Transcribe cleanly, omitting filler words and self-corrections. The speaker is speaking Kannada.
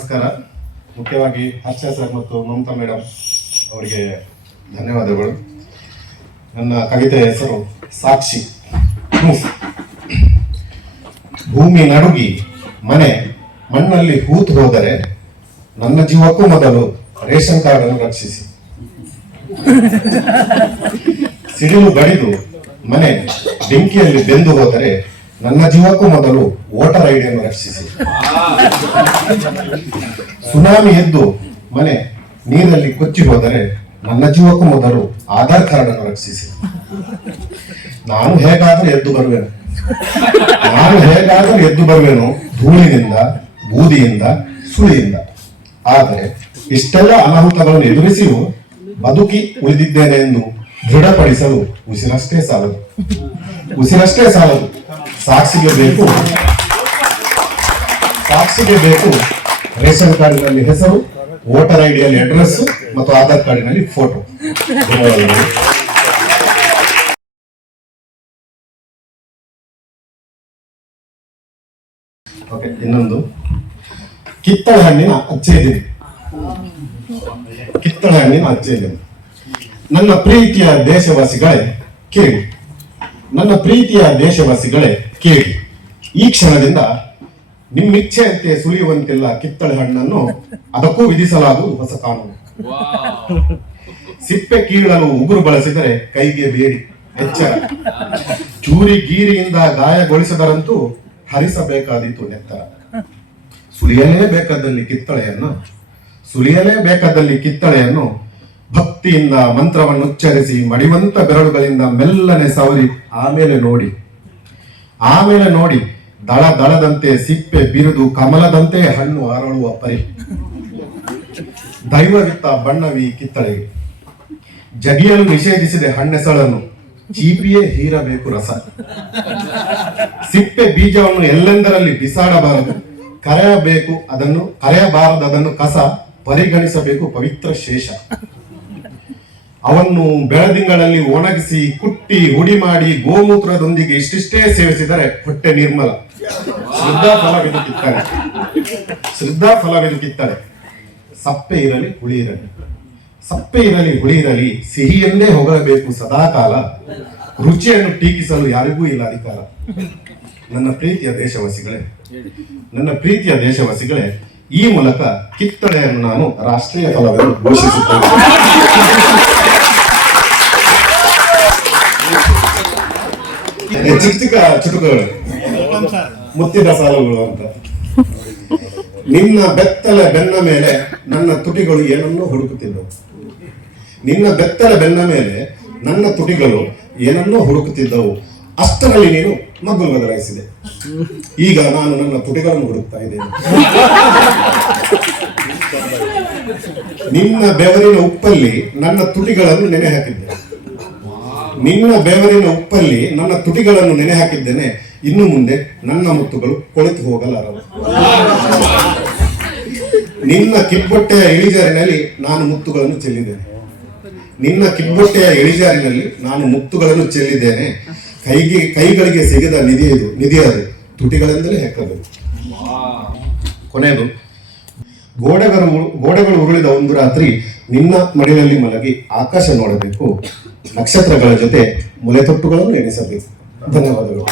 ನಮಸ್ಕಾರ. ಮುಖ್ಯವಾಗಿ ಹರ್ಷ ಸರ್ ಮತ್ತು ಮಮತಾ ಮೇಡಮ್ ಅವರಿಗೆ ಧನ್ಯವಾದಗಳು. ನನ್ನ ಕವಿತೆಯ ಹೆಸರು ಸಾಕ್ಷಿ. ಭೂಮಿ ನಡುಗಿ ಮನೆ ಮಣ್ಣಲ್ಲಿ ಹೂತು ಹೋದರೆ ನನ್ನ ಜೀವಕ್ಕೂ ಮೊದಲು ರೇಷನ್ ಕಾರ್ಡ್ ಅನ್ನು ರಕ್ಷಿಸಿ. ಸಿಡಿಲು ಬಡಿದು ಮನೆ ಬೆಂಕಿಯಲ್ಲಿ ಬೆಂದು ಹೋದರೆ ನನ್ನ ಜೀವಕ್ಕೂ ಮೊದಲು ವೋಟರ್ ಐಡಿಯನ್ನು ರಕ್ಷಿಸಿ. ಸುನಾಮಿ ಎದ್ದು ಮನೆ ನೀರಲ್ಲಿ ಕೊಚ್ಚಿ ಹೋದರೆ ನನ್ನ ಜೀವಕ್ಕೂ ಮೊದಲು ಆಧಾರ್ ಕಾರ್ಡ್ ಅನ್ನು ರಕ್ಷಿಸಿ. ನಾನು ಹೇಗಾದರೂ ಎದ್ದು ಬರುವೆನು ಧೂಳಿನಿಂದ, ಬೂದಿಯಿಂದ, ಸುಳಿಯಿಂದ. ಆದರೆ ಇಷ್ಟೆಲ್ಲ ಅನಾಹುತಗಳನ್ನು ಎದುರಿಸಿಯೂ ಬದುಕಿ ಉಳಿದಿದ್ದೇನೆ ಎಂದು ದೃಢಪಡಿಸಲು ಉಸಿರಷ್ಟೇ ಸಾಲದು. ಸಾಕ್ಷಿಗೆ ಬೇಕು ರೇಷನ್ ಕಾರ್ಡಿನಲ್ಲಿ ಹೆಸರು, ವೋಟರ್ ಐಡಿಯಲ್ಲಿ ಅಡ್ರೆಸ್ ಮತ್ತು ಆಧಾರ್ ಕಾರ್ಡಿನಲ್ಲಿ ಫೋಟೋ. ಇನ್ನೊಂದು, ಕಿತ್ತಳೆ ಹಣ್ಣಿನ ಅಚ್ಚೇದಿನ. ನನ್ನ ಪ್ರೀತಿಯ ದೇಶವಾಸಿಗಳೇ ಕೇಳಿ. ಈ ಕ್ಷಣದಿಂದ ನಿಮ್ಮಿಚ್ಛೆಯಂತೆ ಸುಳಿಯುವಂತಿಲ್ಲ ಕಿತ್ತಳೆ ಹಣ್ಣನ್ನು, ಅದಕ್ಕೂ ವಿಧಿಸಲಾಗುವುದು ಹೊಸ ಕಾನೂನು. ಸಿಪ್ಪೆ ಕೀಳಲು ಉಗುರು ಬಳಸಿದರೆ ಕೈಗೆ ಬೇಡಿ ಎಚ್ಚರ. ಚೂರಿ ಗೀರಿಯಿಂದ ಗಾಯಗೊಳಿಸದರಂತೂ ಹರಿಸಬೇಕಾದೀತು ನೆತ್ತರ. ಸುಲಿಯಲೇಬೇಕಾದಲ್ಲಿ ಕಿತ್ತಳೆಯನ್ನು ಭಕ್ತಿಯಿಂದ ಮಂತ್ರವನ್ನು ಉಚ್ಚರಿಸಿ ಮಡಿವಂತ ಬೆರಳುಗಳಿಂದ ಮೆಲ್ಲನೆ ಸವರಿ ಆಮೇಲೆ ನೋಡಿ ದಳದಂತೆ ಸಿಪ್ಪೆ ಬಿರಿದು ಕಮಲದಂತೆ ಹಣ್ಣು ಅರಳುವ ಪರಿ. ದೈವವಿತ್ತ ಬಣ್ಣವಿ ಕಿತ್ತಳೆಗೆ ಜಗಿಯಲು ನಿಷೇಧಿಸಿದೆ ಹಣ್ಣೆಸಳನ್ನು, ಚೀಪಿಯೇ ಹೀರಬೇಕು ರಸ. ಸಿಪ್ಪೆ ಬೀಜವನ್ನು ಎಲ್ಲೆಂದರಲ್ಲಿ ಬಿಸಾಡಬಾರದು, ಕರೆಯಬಾರದನ್ನು ಕಸ, ಪರಿಗಣಿಸಬೇಕು ಪವಿತ್ರ ಶೇಷ. ಅವನ್ನು ಬೆಳದಿಂಗಳಲ್ಲಿ ಒಣಗಿಸಿ ಕುಟ್ಟಿ ಹುಡಿ ಮಾಡಿ ಗೋಮೂತ್ರದೊಂದಿಗೆ ಇಷ್ಟಿಷ್ಟೇ ಸೇವಿಸಿದರೆ ಹೊಟ್ಟೆ ನಿರ್ಮಲ. ಶ್ರದ್ಧಾ ಫಲವಿದು ಕಿತ್ತಳೆ. ಸಪ್ಪೆ ಇರಲಿ ಹುಳಿ ಇರಲಿ ಸಿಹಿಯನ್ನೇ ಹೊಗಳಬೇಕು ಸದಾಕಾಲ. ರುಚಿಯನ್ನು ಟೀಕಿಸಲು ಯಾರಿಗೂ ಇಲ್ಲ ಅಧಿಕಾರ. ನನ್ನ ಪ್ರೀತಿಯ ದೇಶವಾಸಿಗಳೇ, ಈ ಮೂಲಕ ಕಿತ್ತಳೆಯನ್ನು ನಾನು ರಾಷ್ಟ್ರೀಯ ಫಲವೆಂದು ಘೋಷಿಸುತ್ತೇನೆ. ಚಿಕ್ಕ ಚುಟುಕುಗಳು, ಮುತ್ತಿದ ಸಾಲುಗಳು ಅಂತ. ನಿನ್ನ ಬೆತ್ತಲೆ ಬೆನ್ನ ಮೇಲೆ ನನ್ನ ತುಟಿಗಳು ಏನನ್ನೂ ಹುಡುಕುತ್ತಿದ್ದವು. ಅಷ್ಟರಲ್ಲಿ ನೀನು ಮಗ್ಗುಲು ಬದಲಾಯಿಸಿದೆ. ಈಗ ನಾನು ನನ್ನ ತುಟಿಗಳನ್ನು ಹುಡುಕ್ತಾ ಇದ್ದೇನೆ. ನಿನ್ನ ಬೆವರಿನ ಉಪ್ಪಲ್ಲಿ ನನ್ನ ತುಟಿಗಳನ್ನು ನೆನೆ ಹಾಕಿದ್ದೇನೆ. ಇನ್ನು ಮುಂದೆ ನನ್ನ ಮುತ್ತುಗಳು ಕೊಳೆತು ಹೋಗಲಾರವು. ನಿನ್ನ ಕಿಬ್ಬೊಟ್ಟೆಯ ಇಳಿಜಾರಿನಲ್ಲಿ ನಾನು ಮುತ್ತುಗಳನ್ನು ಚೆಲ್ಲಿದ್ದೇನೆ. ಕೈಗಳಿಗೆ ಸಿಗದ ನಿಧಿಯದು ತುಟಿಗಳೆಂದಲೇ ಹೆಕ್ಕಬೇಕು. ಕೊನೆಯದು, ಗೋಡೆಗಳು ಉರುಳಿದ ಒಂದು ರಾತ್ರಿ ನಿನ್ನ ಮಡಿಲಲ್ಲಿ ಮಲಗಿ ಆಕಾಶ ನೋಡಬೇಕು, ನಕ್ಷತ್ರಗಳ ಜೊತೆ ಮುಲೆ ತೊಟ್ಟುಗಳನ್ನು ಎಣಿಸಬೇಕು. ಧನ್ಯವಾದಗಳು.